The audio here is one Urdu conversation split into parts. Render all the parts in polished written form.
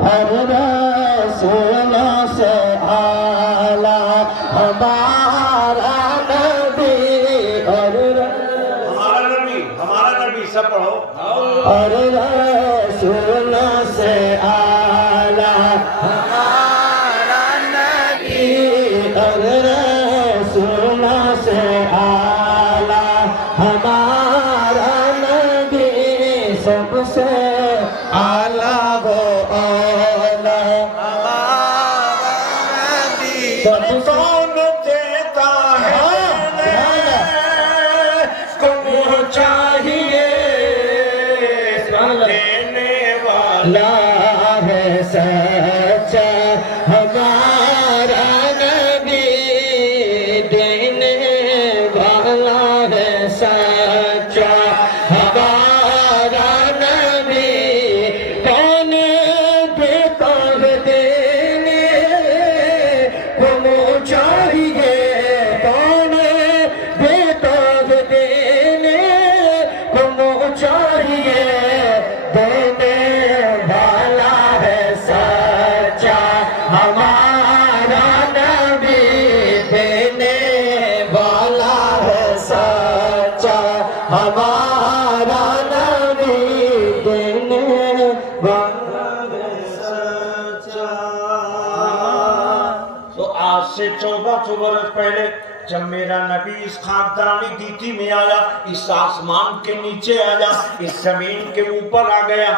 ہر رسول سے آلہ ہمارا نبی ہر ہمارا نبی سب پڑھو ہر رسول سے آلہ ہمارا نبی ہر رسول سے آلہ ہمارا نبی سب سے آلہ وہ آلہ سب کون دیتا ہے کم چاہیے دینے والا لا ہے سچا ہمارا نبی دینے والا ہے سچا ہمارا نبی کون بےکار دینے ہم چاہیے کون بےکار دینے ہم چاہیے دینے والا ہے سچا ہمارا نبی دینے والا ہے سچا ہمارا نبی دینے والا ہے سچا تو آج سے 1400 برس پہلے جب میرا نبی اس خاکدانی گیتی میں آیا اس آسمان کے نیچے آیا اس زمین کے اوپر آ گیا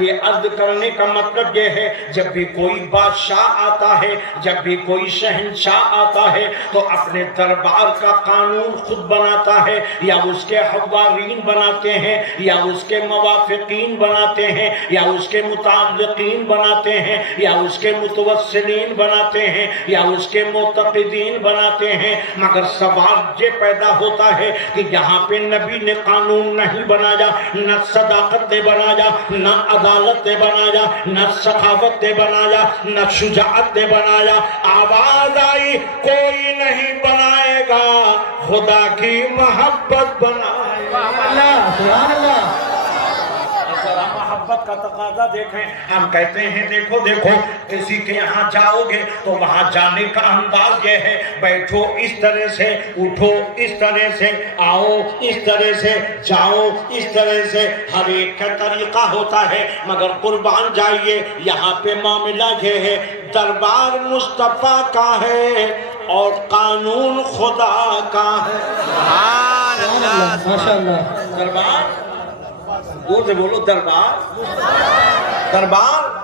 یہ عرض کرنے کا مطلب یہ ہے جب بھی کوئی بادشاہ آتا ہے جب بھی کوئی شہنشاہ آتا ہے تو اپنے دربار کا قانون خود بناتا ہے یا اس کے حوارین بناتے ہیں یا اس کے موافقین بناتے ہیں یا اس کے متعلقین بناتے ہیں یا اس کے متوسلین بناتے ہیں یا اس کے معتقدین بناتے ہیں مگر سوال یہ پیدا ہوتا ہے کہ یہاں پہ نبی نے قانون نہیں بنایا نہ صداقت نے بنایا نہ عدالت نے بنایا نہ سخاوت نے بنایا نہ شجاعت نے بنایا آواز آئی کوئی نہیں بنائے گا خدا کی محبت بنائے گا سبحان اللہ ذرا محبت کا تقاضا دیکھیں ہم کہتے ہیں دیکھو دیکھو کسی کے یہاں جاؤ گے تو وہاں جانے کا انداز یہ ہے بیٹھو اس طرح سے اٹھو اس طرح سے آؤ اس طرح سے جاؤ اس طرح سے ہر ایک کا طریقہ ہوتا ہے مگر قربان جائیے یہاں پہ معاملہ یہ ہے دربار مصطفیٰ کا ہے اور قانون خدا کا ہے سبحان اللہ ماشاء اللہ دربار زور سے بولو دربار دربار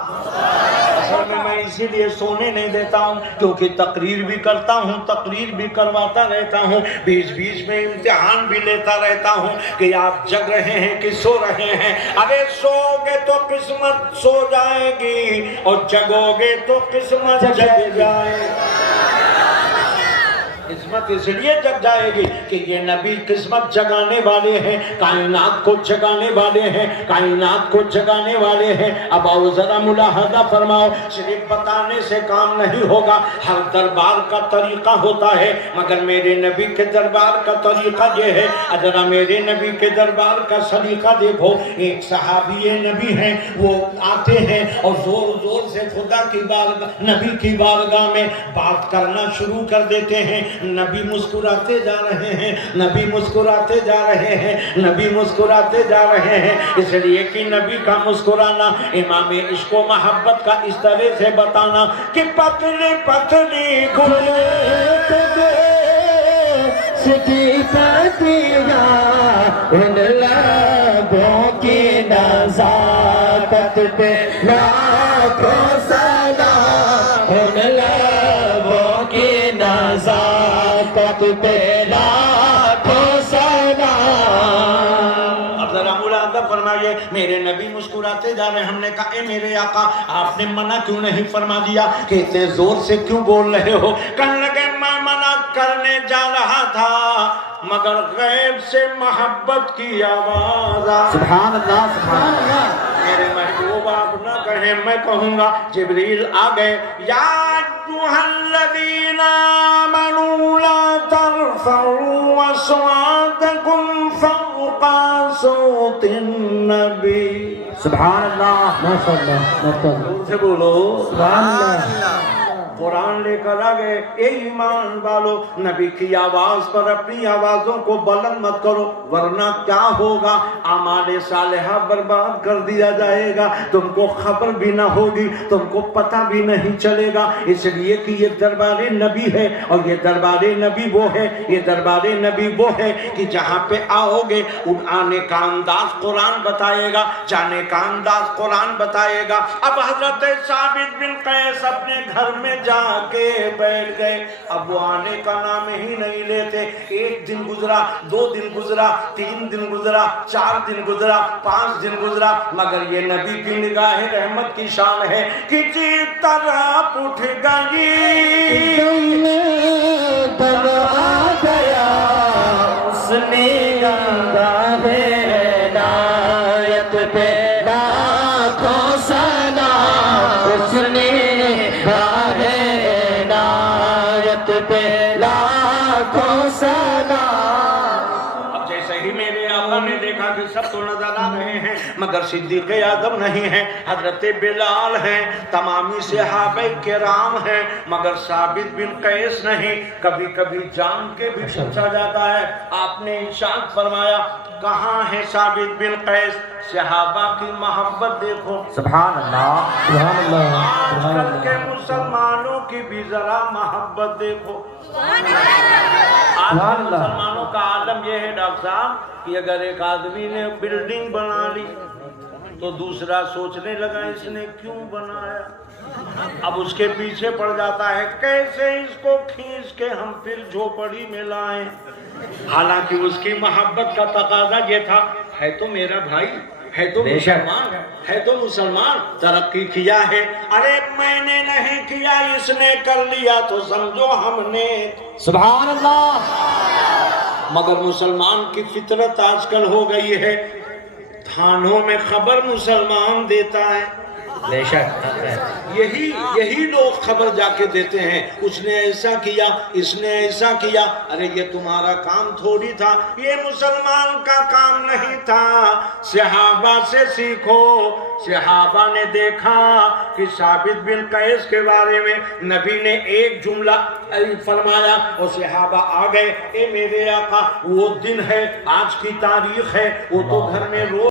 اصل میں اسی لیے سونے نہیں دیتا ہوں کیونکہ تقریر بھی کرتا ہوں تقریر بھی کرواتا رہتا ہوں بیچ بیچ میں امتحان بھی لیتا رہتا ہوں کہ آپ جگ رہے ہیں کہ سو رہے ہیں ارے سو گے تو قسمت سو جائے گی اور جگو گے تو قسمت جگ جائے گی قسمت اس لیے جگ جائے گی کہ یہ نبی قسمت جگانے والے ہیں کائنات کو جگانے والے ہیں کائنات کو جگانے والے ہیں اب آؤ ذرا ملاحظہ فرماؤ صرف بتانے سے کام نہیں ہوگا ہر دربار کا طریقہ ہوتا ہے مگر میرے نبی کے دربار کا طریقہ یہ ہے ذرا میرے نبی کے دربار کا سلیقہ دیکھو ایک صحابی نبی ہیں وہ آتے ہیں اور زور زور سے خدا کی بارگاہ نبی کی بارگاہ میں بات کرنا شروع کر دیتے ہیں نبی مسکراتے جا رہے ہیں نبی مسکراتے جا رہے ہیں نبی مسکراتے جا رہے ہیں اس لیے کہ نبی کا مسکرانا امام عشق و محبت کا اس طرح سے بتانا کہ پتلی پتلی گلے سکی پتیاں ان لبوں کی نزاکت پہ لاکھوں سلام ان لبوں کی نزاکت پہ لاکھوں سلام اب ذرا ملاحظہ فرمائیے میرے نبی مسکراتے جا رہے ہیں ہم نے کہا اے میرے آقا آپ نے منع کیوں نہیں فرما دیا کہ اتنے زور سے کیوں بول رہے ہو کہنے لگے میں منع کرنے جا رہا تھا مگر غیب سے محبت کی آواز آئی سبحان اللہ سبحان اللہ میرے محبوب آپ نہ کہیں میں کہوں گا جبریل آ گئے یا ایھا الذین آمنوا لا ترفعوا اصواتکم فوق فوق صوت النبی. سبحان اللہ ماشاءاللہ ماشاءاللہ زور سے بولو سبحان اللہ. قرآن لے کر آ گئے. اے ایمان والو نبی کی آواز پر اپنی آوازوں کو بلند مت کرو ورنہ کیا ہوگا؟ اعمال صالحہ برباد کر دیا جائے گا. تم کو خبر بھی نہ ہوگی, تم کو پتہ بھی نہیں چلے گا. اس لیے کہ یہ دربار نبی ہے اور یہ دربار نبی وہ ہے, یہ دربار نبی وہ ہے کہ جہاں پہ آؤ گے آنے کا انداز قرآن بتائے گا, جانے کا انداز قرآن بتائے گا. اب حضرت ثابت بن قیس اپنے گھر میں جا کے بیٹھ گئے. اب وہ آنے کا نام ہی نہیں لیتے. ایک دن گزرا, 2 دن گزرا, 3 دن گزرا, 4 دن گزرا, 5 دن گزرا, مگر یہ نبی کی نگاہ رحمت کی شان ہے کہ جی طرف اٹھ گئی تب آ گیا اس نے انداز عنایت پہ لاکھوں سلام. اس نے عنایت پہ لاکھوں سلام. اب جیسے ہی میرے آقا نے دیکھا کہ سب تو نظر آ رہے ہیں مگر صدیق اعظم نہیں ہیں, حضرت بلال ہیں, تمامی صحابہ کرام ہیں, مگر ثابت بن قیس نہیں. کبھی کبھی جان کے بھی پوچھا جاتا ہے. آپ نے ارشاد فرمایا کہاں ہے ثابت بن قیس؟ صحابہ کی محبت دیکھو. سبحان اللہ سبحان اللہ آج سبحان کل اللہ. کے مسلمانوں کی بھی ذرا محبت دیکھو. آج سبحان اللہ. مسلمانوں کا عالم یہ ہے ڈاکٹر صاحب کہ اگر ایک آدمی نے بلڈنگ بنا لی تو دوسرا سوچنے لگا اس نے کیوں بنایا. اب اس کے پیچھے پڑ جاتا ہے کیسے اس کو کھینچ کے ہم پھر جھوپڑی میں لائیں. حالانکہ اس کی محبت کا تقاضا یہ تھا ہے تو میرا بھائی, ہے تو مسلمان, ہے تو مسلمان, ترقی کیا ہے. ارے میں نے نہیں کیا, اس نے کر لیا تو سمجھو ہم نے. سبحان اللہ. مگر مسلمان کی فطرت آج کل ہو گئی ہے تھانوں میں خبر مسلمان دیتا ہے. بے شک یہی لوگ خبر جا کے دیتے ہیں اس نے ایسا کیا, اس نے ایسا کیا. ارے یہ تمہارا کام تھوڑی تھا, یہ مسلمان کا کام نہیں تھا. صحابہ سے سیکھو. صحابہ نے دیکھا کہ ثابت بن قیس کے بارے میں نبی نے ایک جملہ فرمایا اور صحابہ آ گئے. اے میرے آقا وہ دن ہے, آج کی تاریخ ہے, وہ تو گھر میں رو